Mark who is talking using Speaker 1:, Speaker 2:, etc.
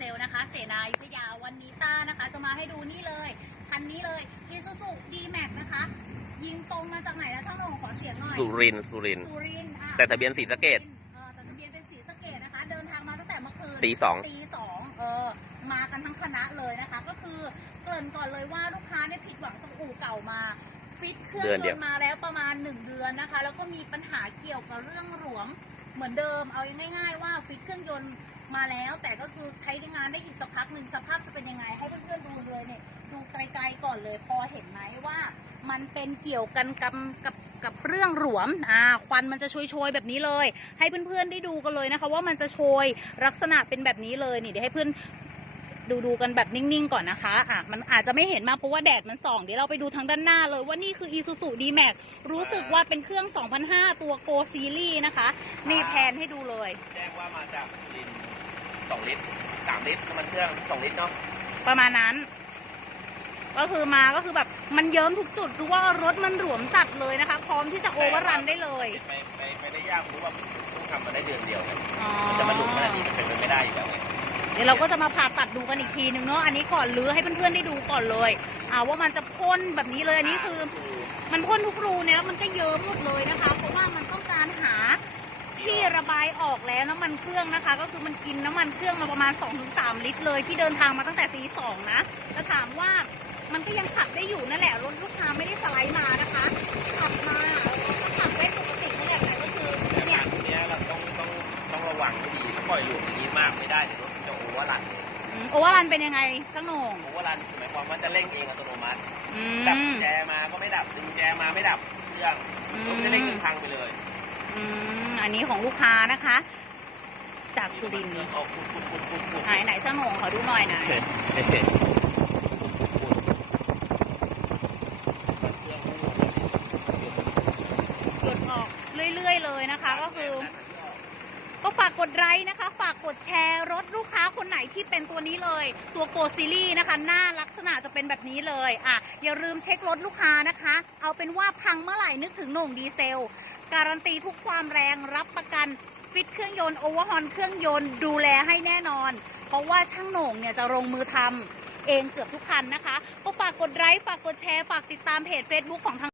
Speaker 1: ซลนะคะ เสนาอยุธยาวันนี้ต้านะคะ จะมาให้ดูนี่เลยคันนี้เลยอีซูซูดีแม็กนะคะ ยิงตรงมาจากไหนนะช่างโหน่งขอเสียงหน่อย
Speaker 2: สุรินทร์สุรินทร์
Speaker 1: สุรินทร์อ่
Speaker 2: แต่ทะเบียนศรีสะเกษ
Speaker 1: เออแต่ทะเบียนเป็นสีสะเกดนะคะ เดินทางมาตั้งแต่เมื่อคืน
Speaker 2: ตีสอง
Speaker 1: ตีสองเออ มากันทั้งคณะเลยนะคะ ก็คือเกริ่นก่อนเลยว่าลูกค้าเนี่ยผิดหวังจากอู่เก่ามา ฟิตเครื่อง
Speaker 2: เดือน
Speaker 1: ย
Speaker 2: เดีย
Speaker 1: น
Speaker 2: ว
Speaker 1: ต์มาแล้วประมาณหนึ่งเดือนนะคะ แล้วก็มีปัญหาเกี่ยวกับเรื่องหลวมเหมือนเดิม เอาง่ายๆว่าฟิตเครื่องยนต์ มาแล้วแต่ก็คือใช้งานได้อีกสักพักหนึ่งสภาพจะเป็นยังไง ให้เพื่อนๆดูเลยเนี่ยดูไกลๆก่อนเลยพอเห็นไหมว่า มันเป็นเกี่ยวกันกับกับกับเรื่องหลวมอ่าควันมันจะโชยๆแบบนี้เลย ให้เพื่อนๆได้ดูกันเลยนะคะ ว่ามันจะโชยลักษณะเป็นแบบนี้เลยนี่เดี๋ยวให้เพื่อน ดูดูกันแบบนิ่งๆก่อนนะคะอะมันอาจจะไม่เห็นมากเพราะว่าแดดมันส่อง เดี๋ยวเราไปดูทางด้านหน้าเลยว่านี่คือ Isuzu D-Max รู้สึกว่าเป็นเครื่อง 2005 ตัว Go Series นะคะ นี่แพนให้ดูเลย
Speaker 2: แจ้งว่ามาจากสุรินทร์สองลิตรสามลิตรน้ำมันเครื่องสองลิตรเนาะ
Speaker 1: ประมาณนั้น ก็คือมาก็คือแบบมันเยิ้มทุกจุดคือว่ารถมันหลวมจัดเลยนะคะ พร้อมที่จะโอเวอร์รันได้เลย
Speaker 2: ไปไปไปได้ยากรู้ว่าเพิ่งทำมาได้เดือนเดียวเนี่ย
Speaker 1: อ๋อ
Speaker 2: มันจะมาหลุดขนาดนี้มันเป็นไปไม่ได้อยู่แล้วไง
Speaker 1: เดี๋ยวเราก็จะมาผ่าตัดดูกันอีกทีนึงเนาะอันนี้ก่อนลื้อให้เพื่อนๆได้ดูก่อนเลยอ่าว่ามันจะพ่นแบบนี้เลยอันนี้คือ มันพ่นทุกรูเนี่ยแล้วมันก็เยิ้มหมดเลยนะคะ เพราะว่ามันต้องการหาที่ระบายออกแล้วน้ำมันเครื่องนะคะ ก็คือมันกินน้ำมันเครื่องมาประมาณ 2-3 ลิตรเลย ที่เดินทางมาตั้งแต่ตีสองนะจะถามว่ามันก็ยังขับได้อยู่นั่นแหละรถลูกค้าไม่ได้สไลด์มานะคะขับ
Speaker 2: งระวังให้ดีถ้าปล่อยหลวมอย่างนี้มากไม่ได้เดี๋ยวรถมันจะโอเวอร์รัน
Speaker 1: อืมโอเวอร์รันเป็นยังไงช่างโหน่ง
Speaker 2: โอเวอร์รันหมายความว่าจะเร่งเองอัตโนมัติ
Speaker 1: อื
Speaker 2: ดับ
Speaker 1: ม
Speaker 2: กุญแจมาก็ไม่ดับดึงกุญแจมาไม่ดับเครื่อง
Speaker 1: อื
Speaker 2: รถมันจะเร่งจนพังไปเลย
Speaker 1: อืมอันนี้ของลูกค้านะคะ จากสุรินทร์
Speaker 2: ออกปุ๊บปุ๊บปุ๊บปุ๊บปุ๊บ
Speaker 1: ไหนไหนช่างโหน่งขอดูหน่อยหน่อย
Speaker 2: เฮ้ยเฮ้ยเฮ้ย
Speaker 1: หลุดออกเรื่อยๆเลยนะคะ ก็คือ ก็ฝากกดไลค์นะคะ ฝากกดแชร์รถลูกค้าคนไหนที่เป็นตัวนี้เลย ตัวโกซีรีส์นะคะ หน้าลักษณะจะเป็นแบบนี้เลยอะอย่าลืมเช็ครถลูกค้านะคะ เอาเป็นว่าพังเมื่อไหร่นึกถึงโหน่งดีเซล การันตีทุกความแรงรับประกันฟิตเครื่องยนต์โอเวอร์ฮอนเครื่องยนต์ดูแลให้แน่นอน เพราะว่าช่างโหน่งเนี่ยจะลงมือทำเองเกือบทุกคันนะคะ ก็ฝากกดไลค์ฝากกดแชร์ ฝากติดตามเพจ Facebook ของทาง